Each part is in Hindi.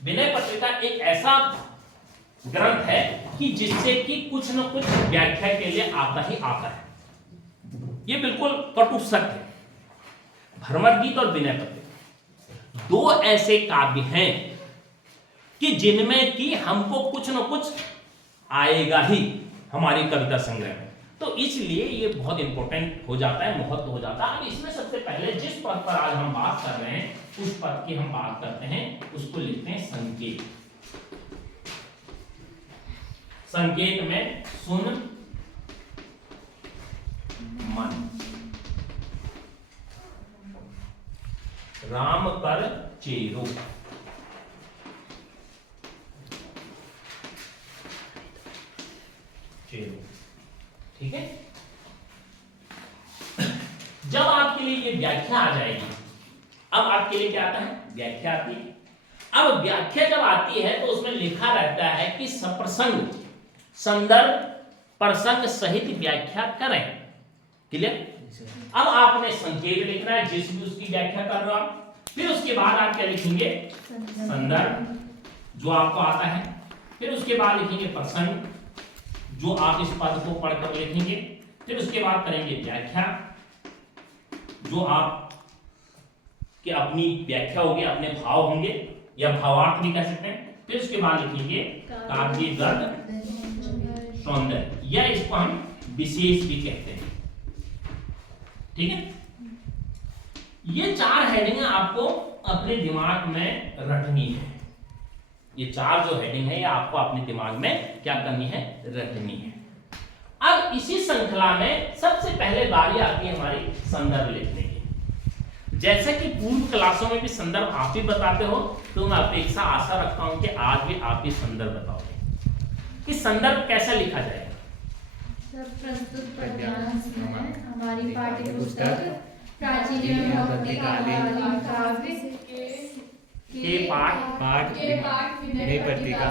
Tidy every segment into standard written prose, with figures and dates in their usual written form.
विनय पत्रिका एक ऐसा ग्रंथ है कि जिससे कि कुछ न कुछ व्याख्या के लिए आता ही आता है। ये बिल्कुल कटु सत्य है। भ्रमर गीत और विनय पत्रिका दो ऐसे काव्य हैं कि जिनमें कि हमको कुछ न कुछ आएगा ही हमारी कविता संग्रह में, तो इसलिए ये बहुत इंपॉर्टेंट हो जाता है, महत्व हो जाता है। अब इसमें सबसे पहले जिस पद पर आज हम बात कर रहे हैं उस पद की हम बात करते हैं, उसको लिखते हैं संकेत। संकेत में सुन मन राम कर चेरो, चेरो, ठीक है। जब आपके लिए ये व्याख्या आ जाएगी, अब आपके लिए क्या आता है, व्याख्या आती है। अब व्याख्या जब आती है तो उसमें लिखा रहता है कि सप्रसंग संदर्भ प्रसंग सहित व्याख्या करें। क्लियर? अब आपने संकेत लिखना है, जिस भी उसकी व्याख्या कर रहे हो आप। फिर उसके बाद आप क्या लिखेंगे, संदर्भ जो आपको आता है। फिर उसके बाद लिखेंगे प्रसंग जो आप इस पद को पढ़कर लिखेंगे। फिर उसके बाद करेंगे व्याख्या जो आप कि अपनी व्याख्या होगी, अपने भाव होंगे या भावार्थ भी कह सकते हैं। फिर उसके बाद लिखेंगे काव्य गद्य सौंदर्य, या इसको हम विशेष भी कहते हैं। ठीक है, ये चार हेडिंग आपको अपने दिमाग में रटनी है। ये चार जो हेडिंग है ये आपको अपने दिमाग में क्या करनी है, रटनी है। अब इसी श्रृंखला में सबसे पहले बारी आती है हमारी संदर्भ लिखने की। जैसे कि पूर्व क्लासों में भी संदर्भ आप ही बताते हो, तो मैं अपेक्षा आशा रखता हूं कि आज भी आप ही संदर्भ बताओगे कि संदर्भ कैसा लिखा जाएगा। प्रस्तुत पद्यांश में हमारी पाठ्य पुस्तक प्राचीन काव्य के पाठ विनय पत्रिका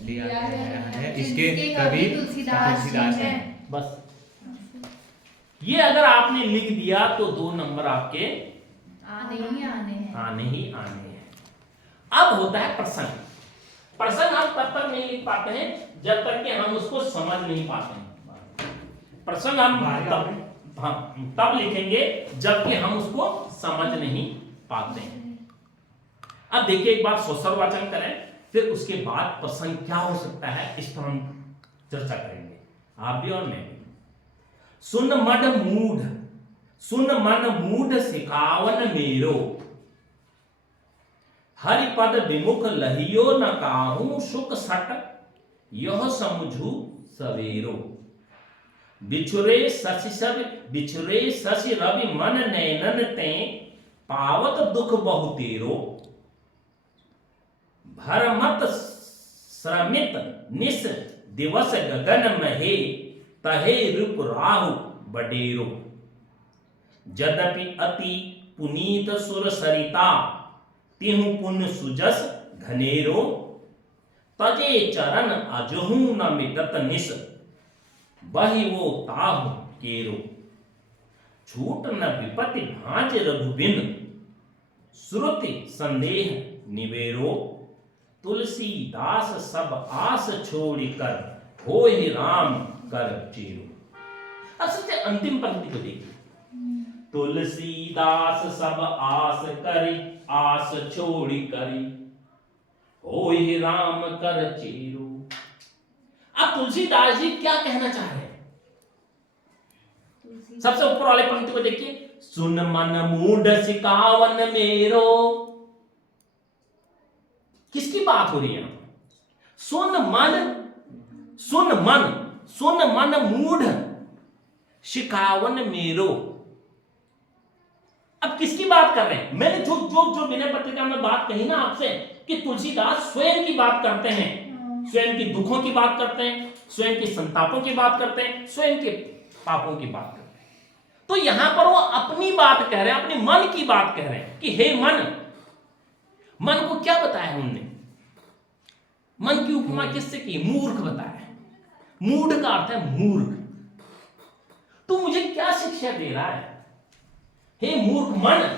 लिया गया है। इसके कवि तुलसीदास हैं। बस ये अगर आपने लिख दिया तो 2 नंबर आपके आने ही आने हैं। आने ही आने हैं। अब होता है प्रसंग। प्रसंग हम तब तक नहीं लिख पाते हैं जब तक कि हम उसको समझ नहीं पाते हैं। प्रसंग हम तब लिखेंगे जबकि हम उसको समझ नहीं पाते हैं। अब देखिए, एक बार स्वसर वाचन करें, फिर उसके बाद प्रसंग क्या हो सकता है इस पर हम चर्चा करेंगे, आप भी और मैं भी। सुन मन मूढ़, सुन मन मूढ़ सिखावन मेरो, हरिपद विमुख लहियो न काहू सुख सट यह समझू सवेरो। बिछुरे शशि रवि मन नैनन ते, पावत दुख बहुतेरो। भरमत श्रमित निस दिवस गगन महे, तहे रूप राहु बडेरो। यद्यपि अति पुनीत सुर सरिता, तिहु पुण्य सुजस घनेरो। तजे चरण अजहू न मिटत निस, बहि वो ताहु केरो। छूट न विपति भांज रघुबिन, श्रुति संदेह निवेरो। तुलसीदास सब आस छोड़ी कर, होहि राम कर चेरो। अब सबसे अंतिम पंक्ति को देखिए, तुलसीदास सब आस करी, आस छोड़ी करी, होहि राम कर चेरो। अब तुलसीदास जी क्या कहना चाह रहे हैं? सबसे ऊपर वाले पंक्ति को देखिए, सुन मन मूढ़ सिकावन मेरो। किसकी बात हो रही है? सुन मन मूढ़ शिकावन मेरो। अब किसकी बात कर रहे हैं? मैंने जो विनय पत्रिका में बात कही ना आपसे कि तुलसीदास स्वयं की बात करते हैं, स्वयं के दुखों की बात करते हैं, स्वयं के संतापों की बात करते हैं, स्वयं के पापों की बात करते हैं। तो यहां पर वो अपनी बात कह रहे हैं, अपने मन की बात कह रहे हैं कि हे मन को क्या बताया उनने? मन की उपमा किससे की? मूर्ख बताया। मूढ़ का अर्थ है मूर्ख। तो मुझे क्या शिक्षा दे रहा है? हे मूर्ख मन,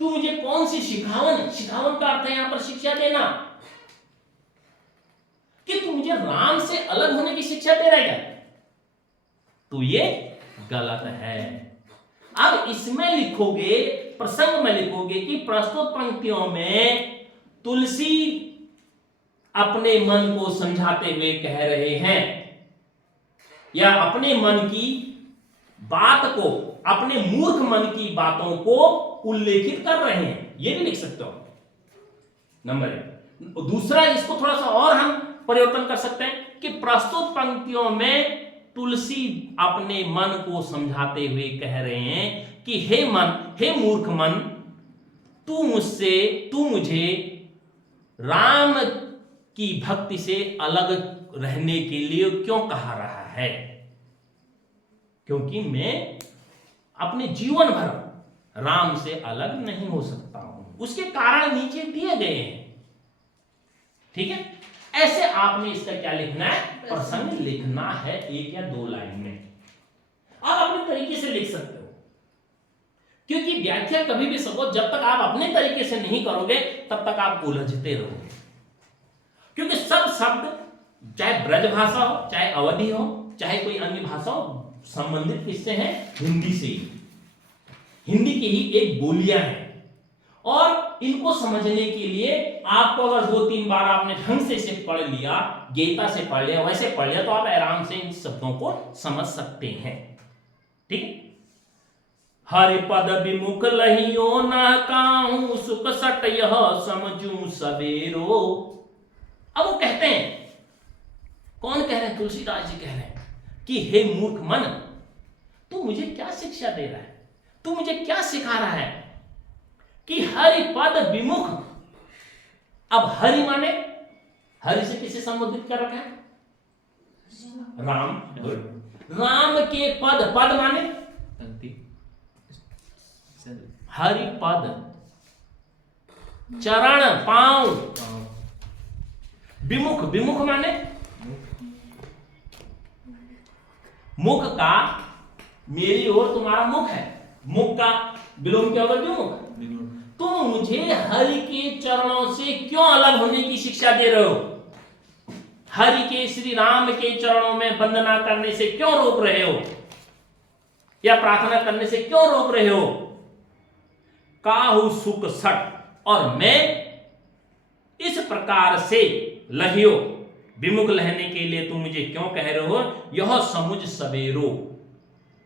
तू मुझे कौन सी शिखावन, शिखावन का अर्थ है यहां पर शिक्षा देना, कि तू मुझे राम से अलग होने की शिक्षा दे रहा है, तो ये गलत है। अब इसमें लिखोगे, प्रसंग में लिखोगे कि प्रस्तुत पंक्तियों में तुलसी अपने मन को समझाते हुए कह रहे हैं, या अपने मन की बात को, अपने मूर्ख मन की बातों को उल्लेखित कर रहे हैं, ये भी लिख सकते हो, नंबर 1। दूसरा, इसको थोड़ा सा और हम परिवर्तन कर सकते हैं कि प्रस्तुत पंक्तियों में तुलसी अपने मन को समझाते हुए कह रहे हैं कि हे मन, हे मूर्ख मन, तू मुझे राम की भक्ति से अलग रहने के लिए क्यों कहा रहा है, क्योंकि मैं अपने जीवन भर राम से अलग नहीं हो सकता हूं, उसके कारण नीचे दिए गए हैं। ठीक है, ऐसे आपने इसका क्या लिखना है, प्रसंग लिखना है 1 या 2 लाइन में। आप अपने तरीके से लिख सकते हो, क्योंकि व्याख्या कभी भी सपोज जब तक आप अपने तरीके से नहीं करोगे तब तक आप उलझते रहोगे, क्योंकि सब शब्द चाहे ब्रज भाषा हो, चाहे अवधि हो, चाहे कोई अन्य भाषा हो, संबंधित किससे हैं, हिंदी से ही। हिंदी की ही एक बोलियां हैं, और इनको समझने के लिए आपको अगर 2-3 बार आपने ढंग से इसे पढ़ लिया, गीता से पढ़ लिया, वैसे पढ़ लिया, तो आप आराम से इन शब्दों को समझ सकते हैं। ठीक है, हरि पद विमुख लहियो न काहू, सुख सट यह समझू सवेरो। अब वो कहते हैं, कौन कह रहे हैं, तुलसीदास जी कह रहे हैं कि हे मूर्ख मन, तू मुझे क्या शिक्षा दे रहा है, तू मुझे क्या सिखा रहा है कि हरि पद विमुख। अब हरि माने, हरि से किसे संबोधित कर रखा है, राम। राम के पद, पद माने हरि पद, चरण, पांव, विमुख, विमुख माने मुख का, मेरी ओर तुम्हारा मुख है, मुख का विलोम क्या होगा, विमुख। तुम मुझे हरि के चरणों से क्यों अलग होने की शिक्षा दे रहे हो, हरि के, श्री राम के चरणों में वंदना करने से क्यों रोक रहे हो, या प्रार्थना करने से क्यों रोक रहे हो। काहू सुख सट, और मैं इस प्रकार से लहियो, विमुख रहने के लिए तुम मुझे क्यों कह रहे हो, यह समुझ सवेरो,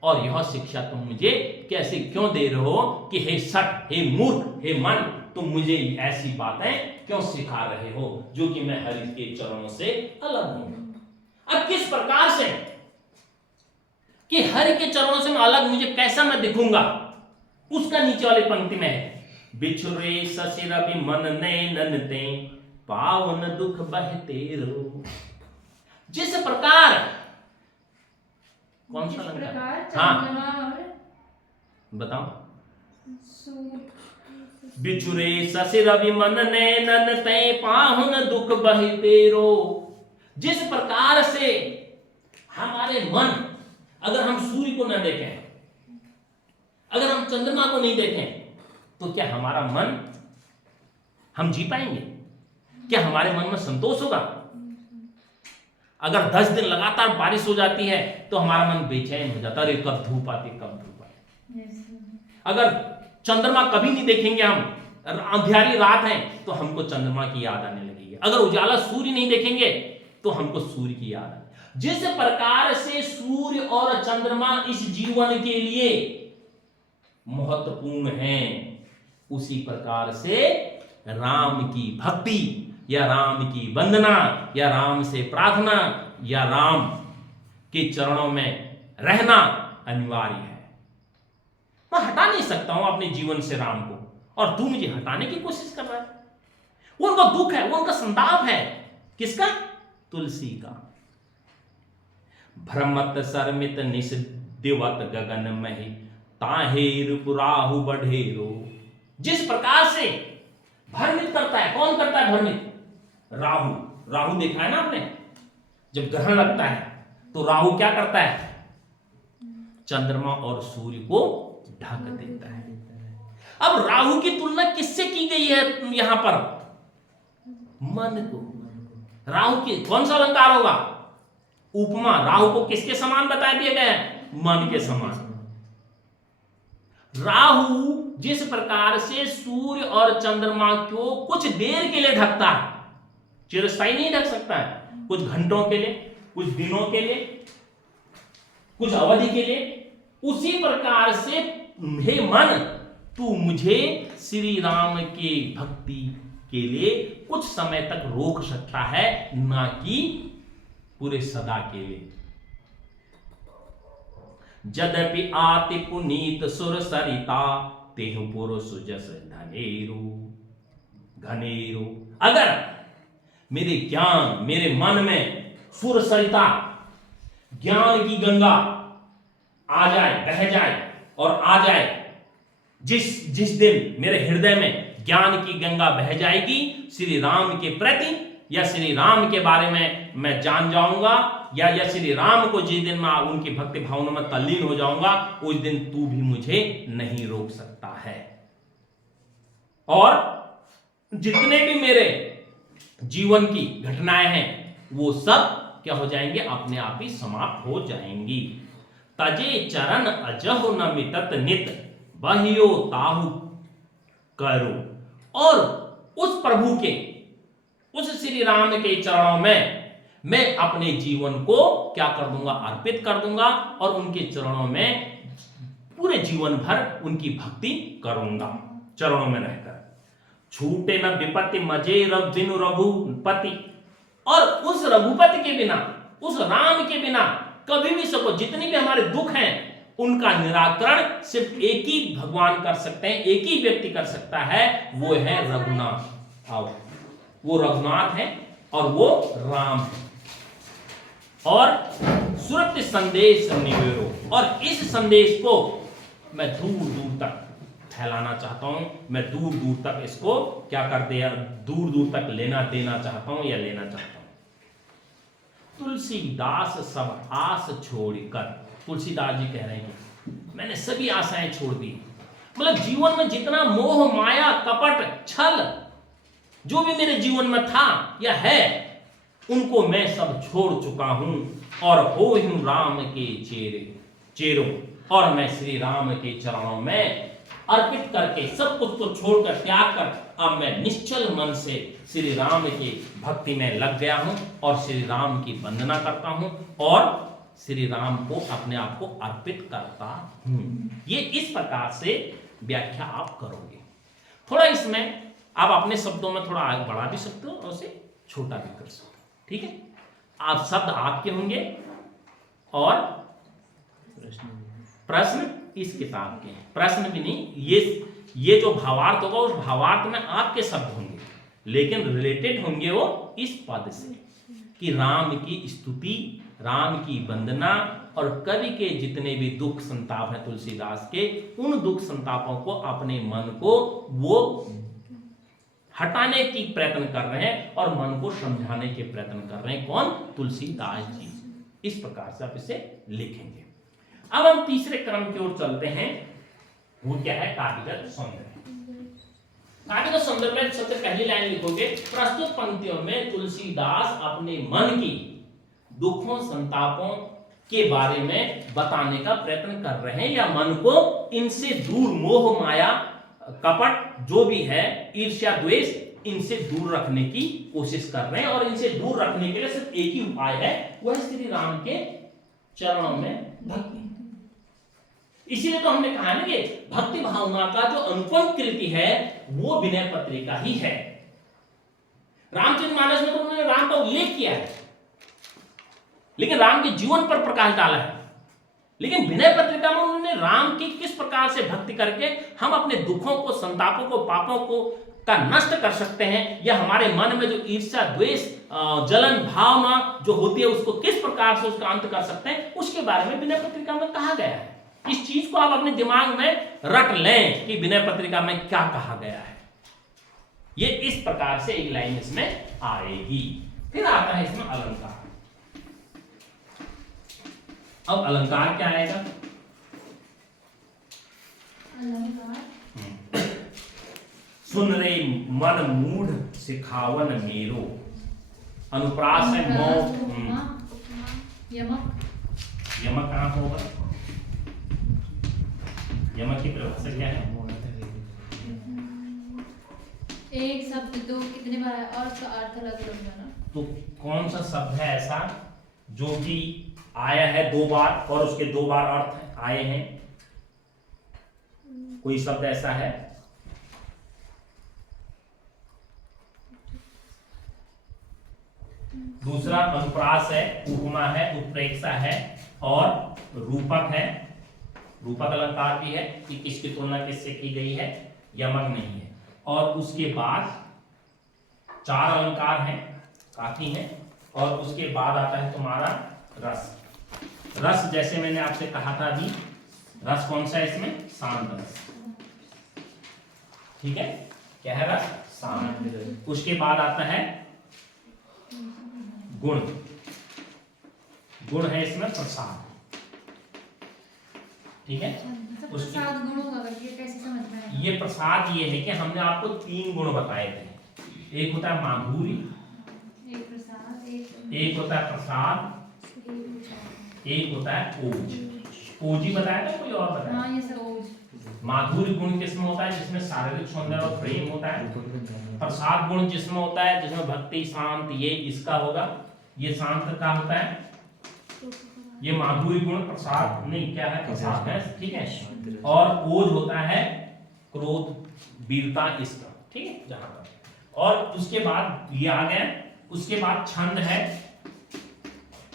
और यह शिक्षा तुम मुझे कैसे क्यों दे रहे हो कि हे सट, हे मूर्ख, हे मन, तुम मुझे ऐसी बातें क्यों सिखा रहे हो जो कि मैं हरि के चरणों से अलग हूं। अब किस प्रकार से कि हरि के चरणों से मैं अलग, मुझे कैसा मैं दिखूंगा, उसका नीचे वाली पंक्ति में है, बिछुरे ससिर भी मन नैनन ते, पावन दुख बहते रो। जिस प्रकार, कौन सा लग रहा है, हाँ बताओ, बिछुरे ससिर भी मन नैनन ते, पावन दुख बहते रो। जिस प्रकार से हमारे मन, अगर हम सूर्य को न देखें, अगर हम चंद्रमा को नहीं देखें, तो क्या हमारा मन, हम जी पाएंगे, क्या हमारे मन में संतोष होगा। अगर 10 दिन लगातार बारिश हो जाती है तो हमारा मन बेचैन हो जाता है, अरे कब धूप आती, कब धूप आती। अगर चंद्रमा कभी नहीं देखेंगे हम, अंधियारी रात है, तो हमको चंद्रमा की याद आने लगेगी। अगर उजाला सूर्य नहीं देखेंगे तो हमको सूर्य की याद आए। जिस प्रकार से सूर्य और चंद्रमा इस जीवन के लिए महत्वपूर्ण हैं, उसी प्रकार से राम की भक्ति या राम की वंदना या राम से प्रार्थना या राम के चरणों में रहना अनिवार्य है। मैं हटा नहीं सकता हूं अपने जीवन से राम को, और तू मुझे हटाने की कोशिश कर रहा है। वो उनका दुख है, वो उनका संताप है, किसका, तुलसी का। भ्रमत सरमित निस दिवत गगन मही, ताहेर पुराहु बढ़ेरो। जिस प्रकार से भ्रमित करता है, कौन करता है भ्रमित, राहु। राहु देखा है ना आपने, जब ग्रहण लगता है तो राहु क्या करता है, चंद्रमा और सूर्य को ढक देता है। अब राहु की तुलना किससे की गई है यहां पर? मन को। राहु की कौन सा अलंकार होगा? उपमा। राहु को किसके समान बता दिया गया है? मन के समान। राहु जिस प्रकार से सूर्य और चंद्रमा को कुछ देर के लिए ढकता है, चिरस्थायी नहीं ढक सकता है, कुछ घंटों के लिए, कुछ दिनों के लिए, कुछ अवधि के लिए, उसी प्रकार से हे मन, तू मुझे श्री राम के भक्ति के लिए कुछ समय तक रोक सकता है, ना कि पूरे सदा के लिए। यद्यपि आति पुनीत सुर सरिता, तेहु पुरुष जस धनेरु घनेरु। अगर मेरे ज्ञान, मेरे मन में सुर सरिता, ज्ञान की गंगा आ जाए, बह जाए और आ जाए, जिस दिन मेरे हृदय में ज्ञान की गंगा बह जाएगी श्री राम के प्रति, या श्री राम के बारे में मैं जान जाऊंगा, या श्री राम को जिस दिन मैं उनकी भक्ति भावना में तल्लीन हो जाऊंगा, उस दिन तू भी मुझे नहीं रोक सकता है। और जितने भी मेरे जीवन की घटनाएं हैं वो सब क्या हो जाएंगे? अपने आप ही समाप्त हो जाएंगी। तजे चरण अजहु न मिटत नित, बहियो ताहु करो। और उस प्रभु के, उस श्री राम के चरणों में मैं अपने जीवन को क्या कर दूंगा? अर्पित कर दूंगा, और उनके चरणों में पूरे जीवन भर उनकी भक्ति करूंगा, चरणों में रहकर। छूटे न विपत्ति मजे रब बिनु रघुपति। और उस रघुपति के बिना, उस राम के बिना कभी भी सको, जितनी भी हमारे दुख हैं उनका निराकरण सिर्फ एक ही भगवान कर सकते हैं, एक ही व्यक्ति कर सकता है, वो है रघुनाथ। आओ, वो रघुनाथ है और वो राम है। और सुरत संदेश निवेरो, और इस संदेश को मैं दूर दूर तक फैलाना चाहता हूं, मैं दूर दूर तक इसको क्या कर दिया, दूर दूर तक लेना देना चाहता हूं, या लेना चाहता हूं। तुलसीदास सब आस छोड़कर, तुलसीदास जी कह रहे हैं कि मैंने सभी आशाएं छोड़ दी। मतलब जीवन में जितना मोह माया कपट छल जो भी मेरे जीवन में था या है, उनको मैं सब छोड़ चुका हूं, और हो ही राम के चेरों, और मैं श्री राम के चरणों में अर्पित करके सब कुछ को छोड़कर त्याग कर अब मैं निश्चल मन से श्री राम की भक्ति में लग गया हूं, और श्री राम की वंदना करता हूं, और श्री राम को अपने आप को अर्पित करता हूं। ये इस प्रकार से व्याख्या आप करोगे। थोड़ा इसमें आप अपने शब्दों में थोड़ा आगे बढ़ा भी सकते हो और उसे छोटा भी कर सकते हो, ठीक है। आप शब्द आपके होंगे और प्रश्न इस किताब के हैं। प्रश्न भी नहीं, ये जो भावार्थ होगा उस भावार्थ में आपके शब्द होंगे, लेकिन रिलेटेड होंगे वो इस पद से कि राम की स्तुति, राम की वंदना, और कवि के जितने भी दुख संताप हैं तुलसीदास के, उन दुख संतापों को, अपने मन को वो हटाने की प्रयत्न कर रहे हैं और मन को समझाने के प्रयत्न कर रहे हैं। कौन? तुलसीदास जी। इस प्रकार से आप इसे लिखेंगे। अब हम तीसरे क्रम की ओर चलते हैं, वो क्या है? काव्यगत सौंदर्य। काव्यगत सौंदर्य में सबसे पहली लाइन लिखोगे, प्रस्तुत पंक्तियों में तुलसीदास अपने मन की दुखों संतापों के बारे में बताने का प्रयत्न कर रहे हैं, या मन को इनसे दूर, मोह माया कपट जो भी है, ईर्ष्या द्वेष, इनसे दूर रखने की कोशिश कर रहे हैं। और इनसे दूर रखने के लिए सिर्फ एक ही उपाय है, वह श्री राम के चरणों में भक्ति। इसीलिए तो हमने कहा ना कि भक्ति भावना का जो अनुपम कृति है वो विनय पत्रिका ही है। रामचरितमानस में तो उन्होंने राम का उल्लेख किया है, लेकिन राम के जीवन पर प्रकाश डाला है। लेकिन विनय पत्रिका में उन्होंने राम की किस प्रकार से भक्ति करके हम अपने दुखों को, संतापों को, पापों को का नष्ट कर सकते हैं, या हमारे मन में जो ईर्ष्या द्वेष जलन भावना जो होती है उसको किस प्रकार से उसका अंत कर सकते हैं, उसके बारे में विनय पत्रिका में कहा गया है। इस चीज को आप अपने दिमाग में रट लें कि विनय पत्रिका में क्या कहा गया है। ये इस प्रकार से एक लाइन इसमें आएगी। फिर आता है इसमें अलंकार। अब अलंकार क्या आएगा? अलंकार सुन रे मन मूढ़ सिखावन मेरो। अनुप्रास है मौ। यमक। यमक कहाँ होगा? यमक की परिभाषा क्या है? एक शब्द दो कितने बार है और उसका अर्थ अलग अलग है ना? तो कौन सा शब्द है ऐसा जो कि आया है 2 बार और उसके 2 बार अर्थ आए हैं? कोई शब्द ऐसा है? दूसरा अनुप्रास है, उपमा है, उत्प्रेक्षा है और रूपक है। रूपक अलंकार भी है कि किसकी तुलना किससे की गई है, यमक नहीं है। और उसके बाद 4 अलंकार हैं, काफी हैं। और उसके बाद आता है तुम्हारा रस। रस जैसे मैंने आपसे कहा था अभी, रस कौन सा है इसमें? शांत रस। ठीक है, क्या है? रस शांत। उसके बाद आता है गुण। गुण है इसमें प्रसाद। ठीक है, प्रसाद गुण होगा करके कैसे समझ में आएगा? ये प्रसाद ये है कि हमने आपको 3 गुण बताए थे। एक होता है माधुरी, एक प्रसाद, एक होता है प्रसाद, एक होता है ओज। ओजी बताया था, कोई और बताया? हाँ, ये सब ओज। माधुरी गुण किसमें होता है? जिसमें शारीरिक सौंदर्य और प्रेम होता है। प्रसाद गुण जिसमें होता है, जिसमें भक्ति, शांत, ये इसका होगा, ये शांत का होता है। ये माधुरी गुण प्रसाद नहीं, क्या है? प्रसाद है। ठीक है, और ओज होता है क्रोध, वीरता, इसका। ठीक है, जहां तक। और उसके बाद ये आ गया। उसके बाद छंद है,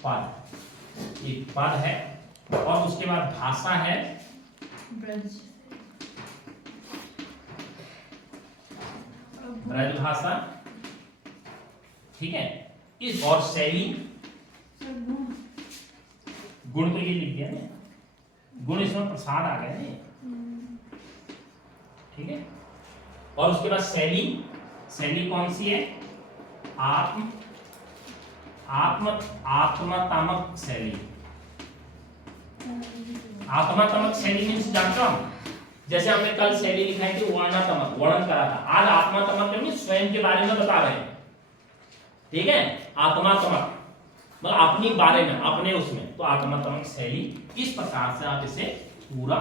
पद, एक पद है। और उसके बाद भाषा है, ब्रज। ब्रज भाषा। ठीक है, इस और शैली। गुण तो ये लिख दिया ना, गुण इसमें प्रसाद आ गए ना। ठीक है, और उसके बाद शैली। शैली कौन सी है? आत्मतामक शैली। आत्मात्मक शैली मीन्स जानते हो हम, जैसे हमने कल शैली लिखा है कि वर्णात्मक, वर्णन करा था। आज आत्मात्मक मीन्स स्वयं के बारे में बता रहे हैं। ठीक है, आत्मात्मक मतलब अपनी बारे में, अपने उसमें, तो आत्मात्मक शैली। इस प्रकार से आप इसे पूरा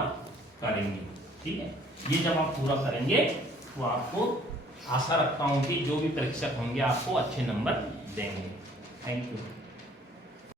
करेंगे। ठीक है, ये जब आप पूरा करेंगे तो आपको आशा रखता हूं कि जो भी परीक्षक होंगे आपको अच्छे नंबर देंगे। Thank you.